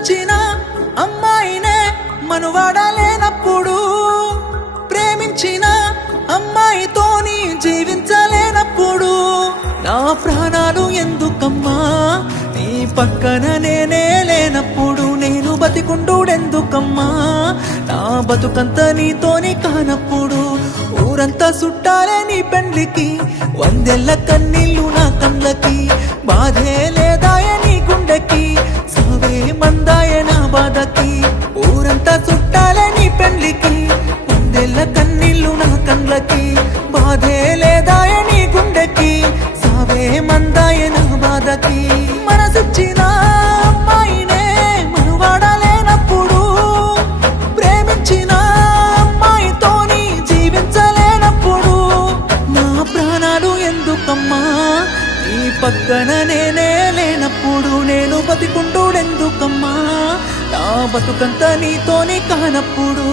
మనసిచ్చిన అమ్మాయినే మనువాడలేనప్పుడు, ప్రేమించిన అమ్మాయితోని జీవించలేనప్పుడు నా ప్రాణాలు ఎందుకమ్మా నీ పక్కన నేనే లేనప్పుడు, నేను బతికుండుడెందుకమ్మా నా బతుకంత నీతోని కానప్పుడు. ఊరంతా చుట్టాలే నీ పెండ్లికి, వందెల్ల కన్నీళ్ళు నా కళ్ళకి, బాధే లేదాయ నీ గుండెకి, సావే మందాయ నా బాధకి. ఊరంతా చుట్టాలే నీ పెండ్లికి, వందెల్ల కన్నీళ్ళు నా కళ్ళకి, బాధే లేదాయ నీ గుండెకి, సావే మందాయ నా బాధకి. మనసిచ్చిన అమ్మాయినే మనువాడలేనప్పుడు, ప్రేమించిన అమ్మాయితోని జీవించలేనప్పుడు నా ప్రాణాలు ఎందుకమ్మా నీ పక్కన నేనే లేనప్పుడు, నేను బతికుండుడెందుకమ్మా నా బతుకంత నీతోని కానప్పుడు.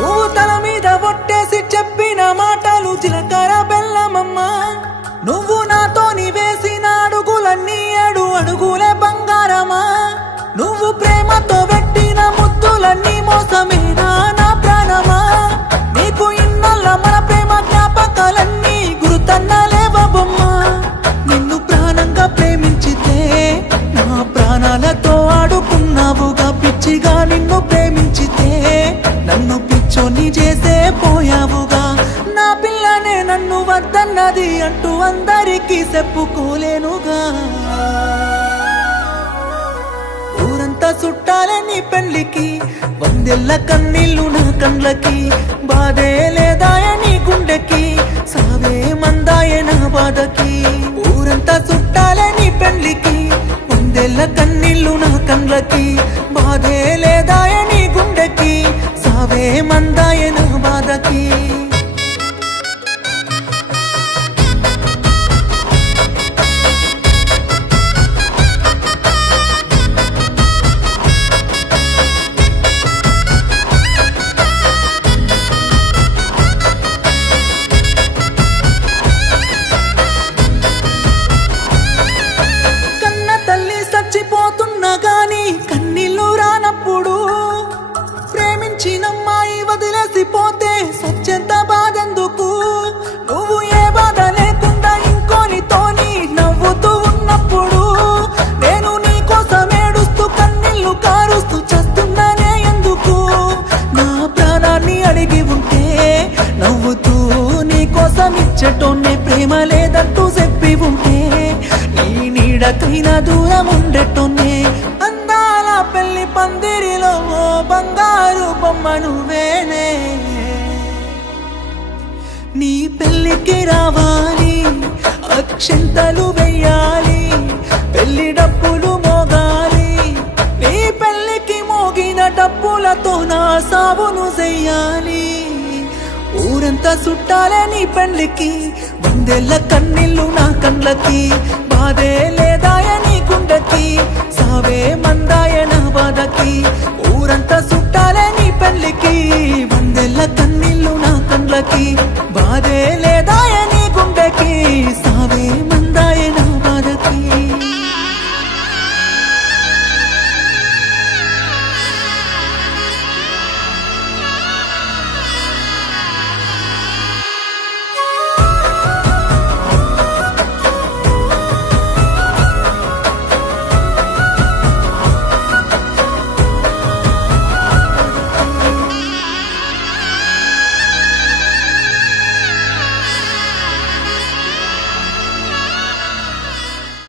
నువ్వు తల మీద ఒట్టేసి చెప్పిన మాటలు జీలకర్ర బెల్లమమ్మా, నువ్వు నాతోని వేసిన అడుగులన్నీ 7 అడుగులే బంగారమా, నువ్వు ప్రేమతో పెట్టిన ముద్దులన్నీ మోసమేనా నా ప్రాణమా, నీకు ఇన్నల్ల మన ప్రేమ జ్ఞాపకాలన్నీ గుర్తన్నలేవమ్మా. నిన్ను ప్రాణంగా ప్రేమించితే నా ప్రాణాలతో ఆడుకున్నావుగా, పిచ్చిగా నిన్ను ప్రేమించితే నన్ను పిచ్చోని చేసే పోయావుగా. నా పిల్లనే నన్ను వద్దన్నది అంటూ అందరికీ చెప్పుకోలేనుగా. ఊరంతా చుట్టాలే నీ పెళ్లికి, వందెల్ల కన్నీళ్ళు నా కళ్ళకి, బాధే లేదాయ నీ గుండెకి, సావే మందాయ నా బాధకి. ఊరంతా చుట్టాలే నీ పెళ్లికి, వందెల్ల కన్నీళ్ళు నా కళ్ళకి, బాధే లేదాయ నీ గుండెకి, సావే మందాయ నా బాధకి. కన్న తల్లి చచ్చిపోతున్నా గాని కన్నీళ్ళు రానప్పుడు, ప్రేమించినమ్మాయి వదిలేసిపోతే సత్యంత బాధెందుకు, నువ్వు ఏ బాధ లేకుండా ఇంకోనితోని నవ్వుతూ ఉన్నప్పుడు, నేను నీ కోసం ఏడుస్తూ కన్నీళ్ళు కారుస్తూ చస్తున్నానే ఎందుకు. నా ప్రాణాన్ని అడిగి ఉంటే నవ్వుతూ నీ కోసం ఇచ్చటోనే, ప్రేమ లేదంటూ చెప్పి ఉంటే నీ నీడకైనా దూరం ఉండేటోనే. అందాల పెళ్లి పందిరిలో ఓ బంగారు బొమ్మ నువ్వేనే, నీ పెళ్లికి రావాలి అక్షంతలు వెయ్యాలి, పెళ్లి డప్పులు మోగాలి, నీ పెళ్లికి మోగిన డప్పులతో నా సావును చెయ్యాలి. ఊరంతా చుట్టాలే నీ పెళ్లికి, వందెల్ల కన్నీళ్ళు నా కళ్ళకి, బాధే లేదాయ నీ గుండెకి, సావే మందాయ నా బాధకి. ఊరంతా చుట్టాలే నీ పెళ్లికి, వందెల్ల కన్నీళ్ళు నా కళ్ళకి, బాధే లేదా